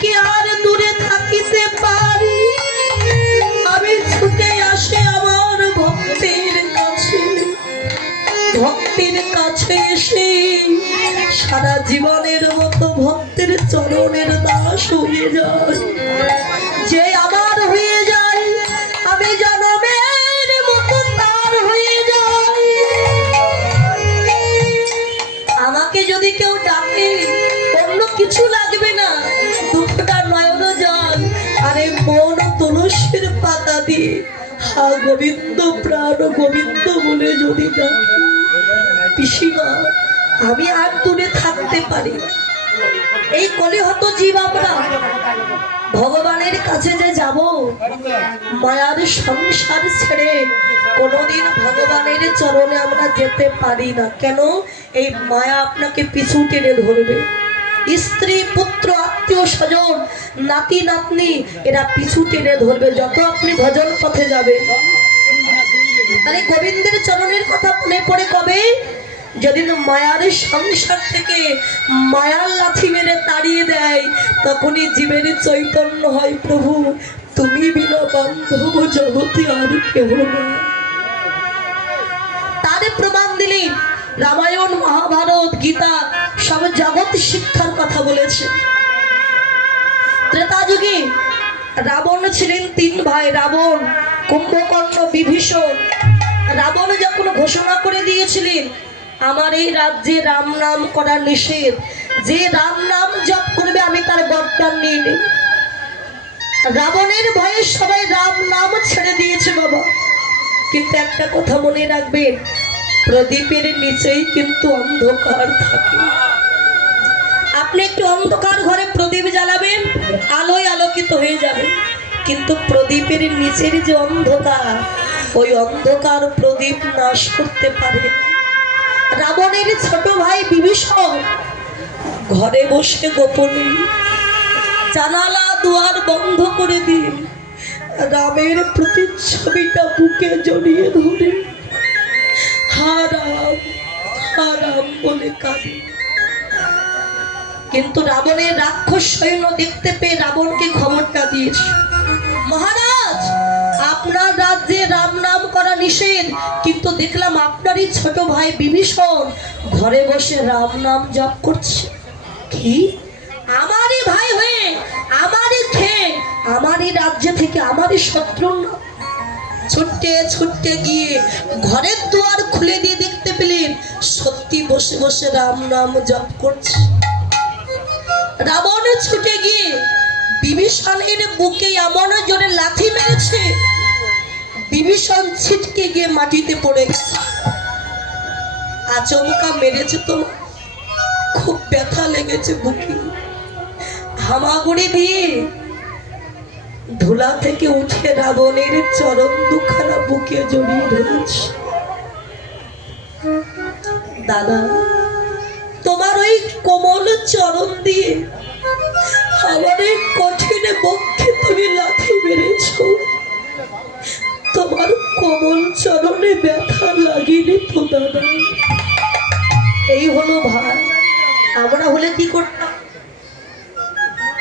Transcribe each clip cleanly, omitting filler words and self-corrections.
কি আর দূরে থাকিতে পারি, আমি ছুটে আসে আমার ভক্তের কাছে। ভক্তের কাছে এসে সারা জীবনের মতো ভক্তের চরণের দাস হয়ে যায়। যে আমার হয়ে যায় আমি জনমের মতো তার হয়ে যাই। আমাকে যদি কেউ ডাকে অন্য কিছু লাগবে না, দুঃখটা নয়ন জল আরে মন তুলসীর পাতা দিয়ে হা গোবিন্দ প্রাণ গোবিন্দ বলে যদি ডাকে, পিসিমা আমি আর দূরে থাকতে পারি না। এই কলিহত জীব আমরা ভগবানের কাছে যে যাব, মায়ার সংসার ছেড়ে কোনোদিন ভগবানের চরণে আমরা যেতে পারি না। কেন? এই মায়া আপনাকে পিছু টেনে ধরবে। স্ত্রী পুত্র আত্মীয় স্বজন নাতি নাতনি এরা পিছু টেনে ধরবে যত আপনি ভজন পথে যাবেন। আরে গোবিন্দের চরণের কথা মনে পড়ে কবে? যেদিন মায়ার সংসার থেকে মায়ার লাথি মেরে তাড়িয়ে দেয়, তখনই জীবের চৈতন্য হয়, প্রভু তুমি বিনা বান্ধব জগতে আর কেহ না। তারে প্রমাণ দিলেন রামায়ণ মহাভারত গীতা সব জগৎ শিক্ষার কথা বলেছে। ত্রেতা যুগে রাবণ ছিলেন তিন ভাই, রাবণ, কুম্ভকর্ণ, বিভীষণ। রাবণ যখন ঘোষণা করে দিয়েছিলেন আমার এই রাজ্যে রাম নাম করা নিষেধ, যে রাম নাম জপ করবে আমি তার বরদান নিয়ে নেব। রাবণের ভয়ে সবাই রাম নাম ছেড়ে দিয়েছে বাবা। কিন্তু একটা কথা মনে রাখবেন, প্রদীপের নিচেই কিন্তু অন্ধকার থাকে। আপনি একটু অন্ধকার ঘরে প্রদীপ জ্বালাবেন, আলোয় আলোকিত হয়ে যাবে, কিন্তু প্রদীপের নিচের যে অন্ধকার, ওই অন্ধকার প্রদীপ নাশ করতে পারে। রাবণের ছোট ভাই বিভীষণ ঘরে বসে গোপনে জানালা দুয়ার বন্ধ করে দিয়ে রামের প্রতিচ্ছবিটা বুকে জড়িয়ে ধরে হা রাম বলে কাঁদে। কিন্তু রাবণের রাক্ষস সৈন্য দেখতে পেয়ে রাবণকে খবরটা দিয়েছে, মহারাজ আপনার রাজ্যে রাম নাম করা নিষেধ, কিন্তু দেখলাম আপনারই ছোট ভাই বিভীষণ ঘরে বসে রাম নাম জপ করছে। কি? আমারই ভাই হয়ে আমারই খেয়ে আমারই রাজ্য থেকে আমারই শত্রু না? ছুটতে ছুটতে গিয়ে ঘরের দুয়ার খুলে দিয়ে দেখতে পেলেন সত্যি বসে বসে রাম নাম জপ করছে। রাবণ ছুটে গিয়ে বিভীষণের বুকে এমন জোরে লাথি মেরেছে, বিভীষণ ছিটকে গিয়ে মাটিতে পড়ে গেছে। আচমকা মেরেছে তো, খুব ব্যথা লেগেছে বুকে। হামাগুড়ি দিয়ে ধুলা থেকে উঠে রাবণের চরণ দুখানা বুকে জড়িয়ে ধরেছে। দাদা তোমার ওই কোমল চরণ দিয়ে আমার এই কঠিন বক্ষে তুমি লাথি মেরেছ, তোমার কোমল চরণে ব্যথা লাগেনি তো দাদা? এই হলো ভাই। আমরা হলে কি করতাম?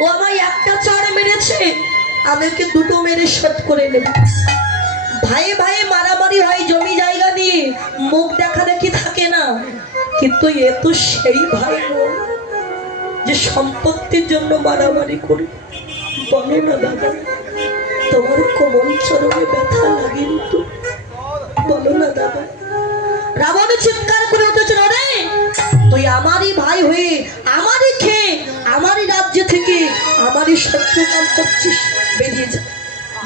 ও আমায় একটা চড় মেরেছে, আমি ওকে দুটো মেরে শোধ করে নেব। ভাইয়ে ভাইয়ে মারামারি হয় জমি জায়গা নিয়ে, মুখ দেখা দেখি থাকে না। কিন্তু এ তো সেই ভাই নয় যে সম্পত্তির জন্য মারামারি করি। বলো না দাদা, তোমার কোমল চরণে ব্যথা লাগেনি তো? বলো না দাদা। রাবণ চিৎকার করে উঠেছিল, রে তুই আমারই ভাই হয়ে আমারই খেয়ে আমারই রাজ্য থেকে আমারই শত্রু কাম করছিস, বেরিয়ে যা,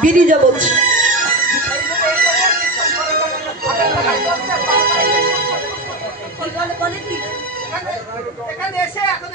বেরিয়ে যা বলছি। এখানে এসে এখন